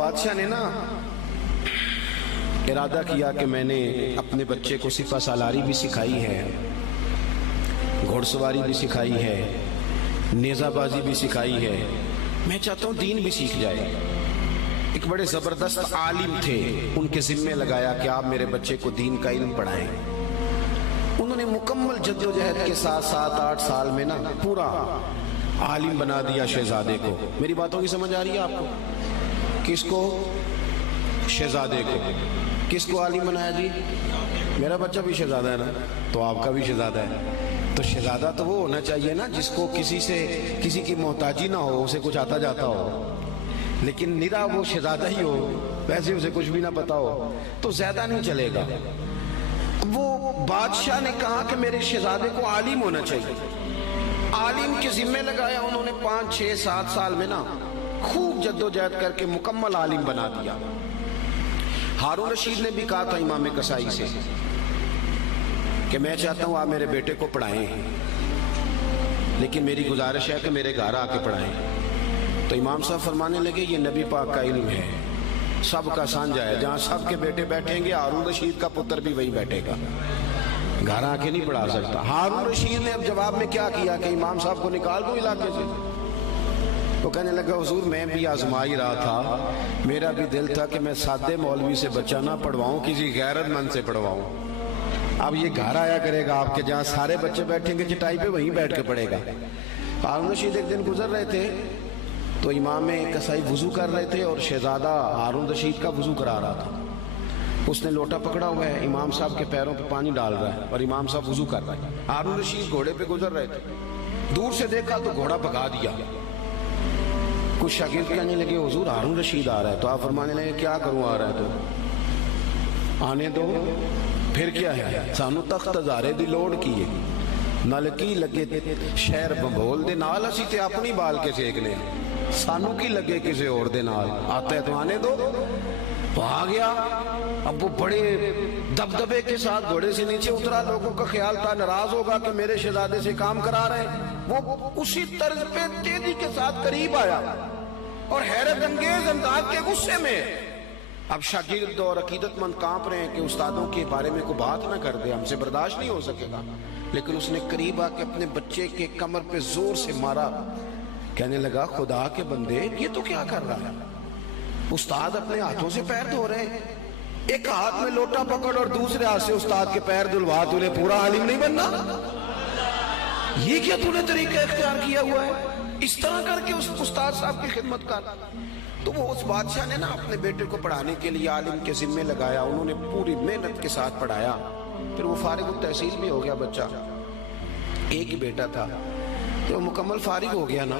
بادشاہ نے نا ارادہ کیا کہ میں نے اپنے بچے کو سپہ سالاری بھی سکھائی ہے، گھوڑ سواری بھی سکھائی ہے، نیزہ بازی بھی سکھائی ہے، میں چاہتا ہوں دین بھی سیکھ جائے۔ ایک بڑے زبردست عالم تھے، ان کے ذمے لگایا کہ آپ میرے بچے کو دین کا علم پڑھائیں۔ انہوں نے مکمل جدوجہد کے ساتھ 7-8 سال میں نا پورا عالم بنا دیا شہزادے کو۔ میری باتوں کی سمجھ آ رہی ہے آپ کو؟ کس کو؟ شہزادے کو۔ کس کو عالم بنایا جی؟ میرا بچہ بھی شہزادہ ہے نا، تو آپ کا بھی شہزادہ ہے۔ تو شہزادہ تو وہ ہونا چاہیے نا جس کو کسی کی محتاجی نہ ہو، اسے کچھ آتا جاتا ہو، لیکن نرا وہ شہزادہ ہی ہو، ویسے اسے کچھ بھی نہ پتا ہو تو زیادہ نہیں چلے گا۔ وہ بادشاہ نے کہا کہ میرے شہزادے کو عالم ہونا چاہیے، عالم کے ذمے لگایا۔ انہوں نے 5-6-7 سال میں نا خوب جدوجہد کر کے مکمل عالم بنا دیا۔ ہارون رشید نے بھی کہا تھا امام کسائی سے کہ میں چاہتا ہوں آپ میرے بیٹے کو پڑھائیں، لیکن میری گزارش ہے کہ میرے گھر آ کے پڑھائیں۔ تو امام صاحب فرمانے لگے یہ نبی پاک کا علم ہے، سب کا سانجا ہے، جہاں سب کے بیٹے بیٹھیں گے ہارون رشید کا پتر بھی وہی بیٹھے گا، گھر آ کے نہیں پڑھا سکتا۔ ہارون رشید نے اب جواب میں کیا کیا کہ امام صاحب کو نکال دو علاقے سے۔ وہ کہنے لگا حضور میں بھی آزما ہی رہا تھا، میرا بھی دل تھا کہ میں سادے مولوی سے بچہ نہ پڑھواؤں، کسی غیرت مند سے پڑھواؤں۔ اب یہ گھر آیا کرے گا آپ کے، جہاں سارے بچے بیٹھیں گے چٹائی پہ وہیں بیٹھ کے پڑھے گا۔ ہارون رشید ایک دن گزر رہے تھے تو امام کسائی وضو کر رہے تھے اور شہزادہ ہارون رشید کا وضو کرا رہا تھا۔ اس نے لوٹا پکڑا ہوا ہے، امام صاحب کے پیروں پہ پانی ڈال رہا ہے اور امام صاحب وضو کر رہے ہیں۔ ہارون رشید گھوڑے پہ گزر رہے تھے، دور سے دیکھا تو گھوڑا بھگا دیا۔ کچھ شاگرد کہنے لگے حضور ہارون رشید آ رہا ہے، تو آپ فرمانے لگے کیا کروں آ رہا ہے تو آنے دو، پھر کیا ہے، سانو تخت ہزارے دی لوڑ کی ہے، نل کی لگے شہر بمبول دے نال، اسی تے اپنی بال کے سیکنے، سانو کی لگے کسی اور دے نال، آتا ہے تو آنے دو۔ تو آ گیا۔ اب وہ بڑے دبدبے کے ساتھ گھوڑے سے نیچے اترا، لوگوں کا خیال تھا ناراض ہوگا کہ میرے شہزادے سے کام کرا رہے ہیں۔ وہ اسی طرز پہ تیزی کے ساتھ قریب آیا اور حیرت انگیز انداز کے غصے میں۔ اب شاگرد اور عقیدت مند کانپ رہے ہیں کہ استادوں کے بارے میں کوئی بات نہ کر دے، ہم سے برداشت نہیں ہو سکے گا، لیکن اس نے قریب آ کے اپنے بچے کے کمر پہ زور سے مارا۔ کہنے لگا خدا کے بندے یہ تو کیا کر رہا ہے؟ استاد اپنے ہاتھوں سے پیر دھو رہے ہیں، ایک ہاتھ میں لوٹا پکڑ اور دوسرے ہاتھ سے استاد کے پیر دھلوا، تو نے پورا عالم نہیں بننا؟ یہ کیا تو نے طریقہ اختیار کیا ہوا ہے؟ اس طرح کر کے اس استاد صاحب کی خدمت کر۔ تو وہ اس بادشاہ نے نا اپنے بیٹے کو پڑھانے کے لیے عالم کے ذمے لگایا، انہوں نے پوری محنت کے ساتھ پڑھایا۔ پھر وہ فارغ التحصیل بھی ہو گیا بچہ، ایک ہی بیٹا تھا، تو وہ مکمل فارغ ہو گیا نا۔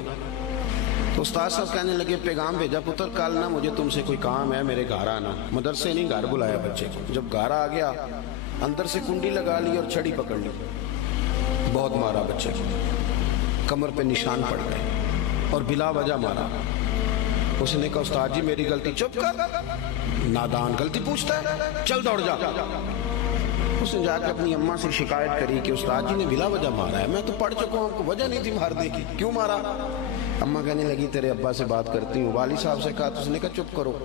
تو استاد صاحب کہنے لگے پیغام بھیجا پتر کل نا مجھے تم سے کوئی کام ہے، میرے گھر آنا۔ مدرسے نہیں گھر بلایا بچے کو۔ جب گھر آ گیا اندر سے کنڈی لگا لی اور چھڑی پکڑ لی، بہت مارا بچے کو، کمر پہ نشان پڑ گئے اور بلا وجہ مارا۔ اس نے کہا استاد جی میری غلطی۔ چپ کر، نادان، غلطی پوچھتا ہے، چل دوڑ جا۔ اس نے جا کے اپنی اماں سے شکایت کری کہ استاد جی نے بلا وجہ مارا ہے، میں تو پڑھ چکا ہوں، کو وجہ نہیں تھی مارنے کی، کیوں مارا؟ اماں کہنے لگی تیرے ابا سے بات کرتی ہوں۔ والد صاحب سے کہا تو اس نے کہا چپ کرو،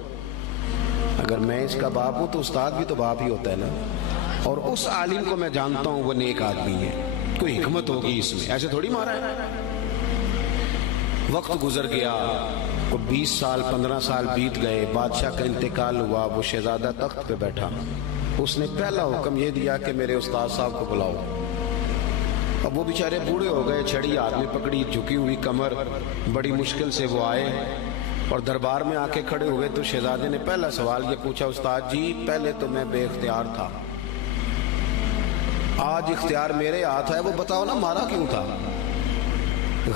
اگر میں اس کا باپ ہوں تو استاد بھی تو باپ ہی ہوتا ہے نا، اور اس عالم کو میں جانتا ہوں وہ نیک آدمی ہے، کوئی حکمت ہوگی اس میں، ایسے تھوڑی مارا ہے۔ وقت گزر گیا، 20 سال 15 سال بیت گئے، بادشاہ کا انتقال ہوا، وہ شہزادہ تخت پہ بیٹھا۔ اس نے پہلا حکم یہ دیا کہ میرے استاد صاحب کو بلاؤ۔ اب وہ بیچارے بوڑھے ہو گئے، چھڑی ہاتھ میں پکڑی، جھکی ہوئی کمر، بڑی مشکل سے وہ آئے اور دربار میں آ کے کھڑے ہوئے۔ تو شہزادے نے پہلا سوال یہ پوچھا استاد جی پہلے تو میں بے اختیار تھا، آج اختیار میرے ہاتھ ہے، وہ بتاؤ نا مارا کیوں تھا؟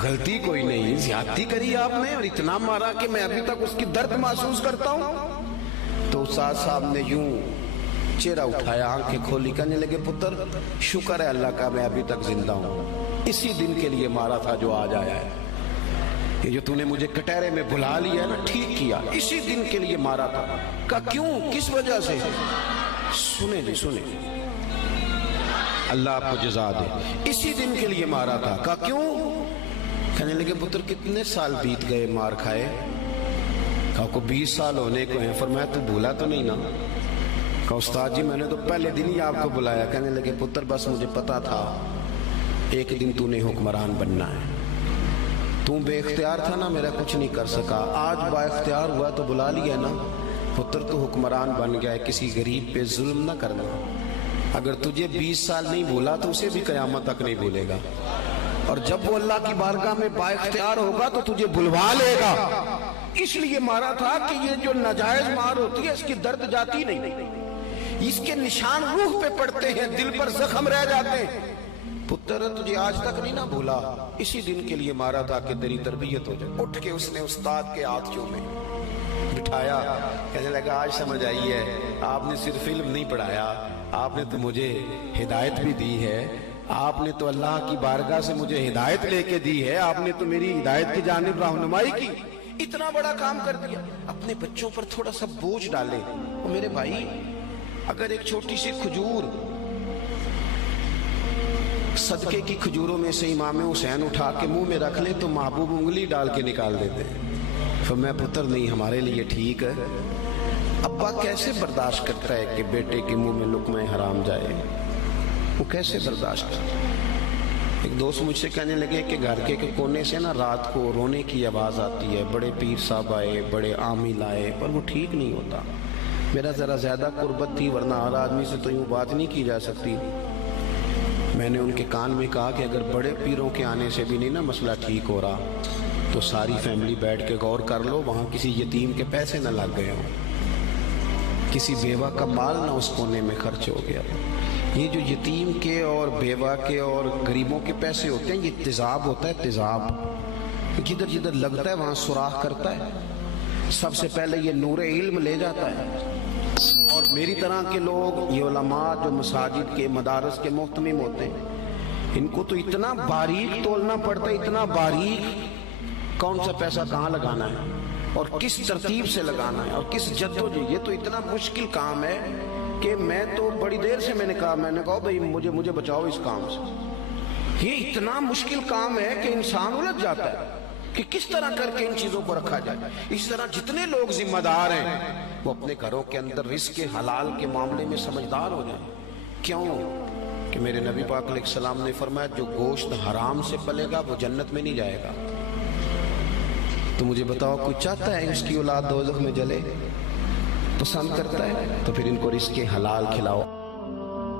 غلطی کوئی نہیں، زیادتی کری آپ نے اور اتنا مارا کہ میں ابھی تک اس کی درد محسوس کرتا ہوں۔ تو استاد صاحب نے یوں چہرہ اٹھایا، آنکھیں کھولی، کہنے لگے پتر شکر ہے اللہ کا میں ابھی تک زندہ ہوں، اسی دن کے لیے مارا تھا جو آج آیا ہے، یہ جو تو نے مجھے کٹہرے میں بلا لیا ہے نا، ٹھیک کیا، اسی دن کے لیے مارا تھا۔ کہا کیوں، کس وجہ سے؟ سنیں جی سنیں، اللہ آپ کو جزا دے، اسی دن کے لیے مارا تھا۔ کہا کیوں؟ کہنے لگے پتر کتنے سال بیت گئے مار کھائے، کہا کو 20 سال ہونے کو ہیں. فرمایا تو بھولا تو نہیں نا؟ کہا استاد جی میں نے تو پہلے دن ہی آپ کو بلایا. کہنے لگے پتر بس مجھے پتا تھا ایک دن تو نے حکمران بننا ہے. تو بے اختیار تھا نا, میرا کچھ نہیں کر سکا. آج با اختیار ہوا تو بلا لیا نا. پتر تو حکمران بن گیا ہے, کسی غریب پہ ظلم نہ کرنا. اگر تجھے 20 سال نہیں بھولا تو اسے بھی قیامت تک نہیں بھولے گا, اور جب وہ اللہ کی بارگاہ میں با اختیار ہوگا تو تجھے بلوا لے گا. اس لیے مارا تھا کہ یہ جو ناجائز مار ہوتی ہے اس کی درد جاتی نہیں, اس کے نشان روح پہ پڑتے ہیں, دل پر زخم رہ جاتے ہیں. پتر تجھے آج تک نہیں نہ بھولا, اسی دن کے لیے مارا تھا کہ تیری تربیت ہو جائے. اٹھ کے اس نے استاد کے ہاتھ چومے, بٹھایا. کہنے لگا آج سمجھ آئی ہے, آپ نے صرف علم نہیں پڑھایا, آپ نے تو مجھے ہدایت بھی دی ہے. آپ نے تو اللہ کی بارگاہ سے مجھے ہدایت لے کے دی ہے, آپ نے تو میری ہدایت کی جانب رہنمائی کی. اتنا بڑا کام کر دیا. اپنے بچوں پر تھوڑا سا بوجھ ڈالے. اور میرے بھائی اگر ایک چھوٹی سی کھجور, صدقے کی کھجوروں میں سے امام حسین اٹھا کے منہ میں رکھ لے تو محبوب انگلی ڈال کے نکال دیتے. فرمایا پتر نہیں, ہمارے لیے ٹھیک ہے. ابا کیسے برداشت کرتا ہے کہ بیٹے کے منہ میں لقمہ حرام جائے؟ وہ کیسے برداشت کرتا ہے؟ ایک دوست مجھ سے کہنے لگے کہ گھر کے کونے سے نا رات کو رونے کی آواز آتی ہے, بڑے پیر صاحب آئے, بڑے عامل آئے, پر وہ ٹھیک نہیں ہوتا. میرا ذرا زیادہ قربت تھی, ورنہ ہر آدمی سے تو یوں بات نہیں کی جا سکتی. میں نے ان کے کان میں کہا کہ اگر بڑے پیروں کے آنے سے بھی نہیں نا مسئلہ ٹھیک ہو رہا تو ساری فیملی بیٹھ کے غور کر لو, وہاں کسی یتیم کے پیسے نہ لگ گئے ہوں, کسی بیوہ کا مال نہ اس کونے میں خرچ ہو گیا. یہ جو یتیم کے اور بیوہ کے اور غریبوں کے پیسے ہوتے ہیں, یہ تیزاب ہوتا ہے, تیزاب جدھر جدھر لگتا ہے وہاں سوراخ کرتا ہے. سب سے پہلے یہ نور علم لے جاتا ہے. اور میری طرح کے لوگ, یہ علماء جو مساجد کے مدارس کے محتمم ہوتے ہیں, ان کو تو اتنا باریک تولنا پڑتا ہے, اتنا باریک کون سا پیسہ کہاں لگانا ہے اور کس ترتیب سے لگانا ہے اور کس جدوجہد. یہ تو اتنا مشکل کام ہے کہ میں تو بڑی دیر سے میں نے کہا بھائی مجھے بچاؤ اس کام سے. یہ اتنا مشکل کام ہے کہ انسان الجھ جاتا ہے کہ کس طرح کر کے ان چیزوں کو رکھا جائے. اس طرح جتنے لوگ ذمہ دار ہیں وہ اپنے گھروں کے اندر رزق حلال کے معاملے میں سمجھدار ہو جائیں. کیوں کہ میرے نبی پاک علیہ السلام نے فرمایا جو گوشت حرام سے پلے گا وہ جنت میں نہیں جائے گا. تو مجھے بتاؤ, کوئی چاہتا ہے اس کی اولاد دوزخ میں جلے؟ پسند کرتا ہے؟ تو پھر ان کو رزق حلال کھلاؤ.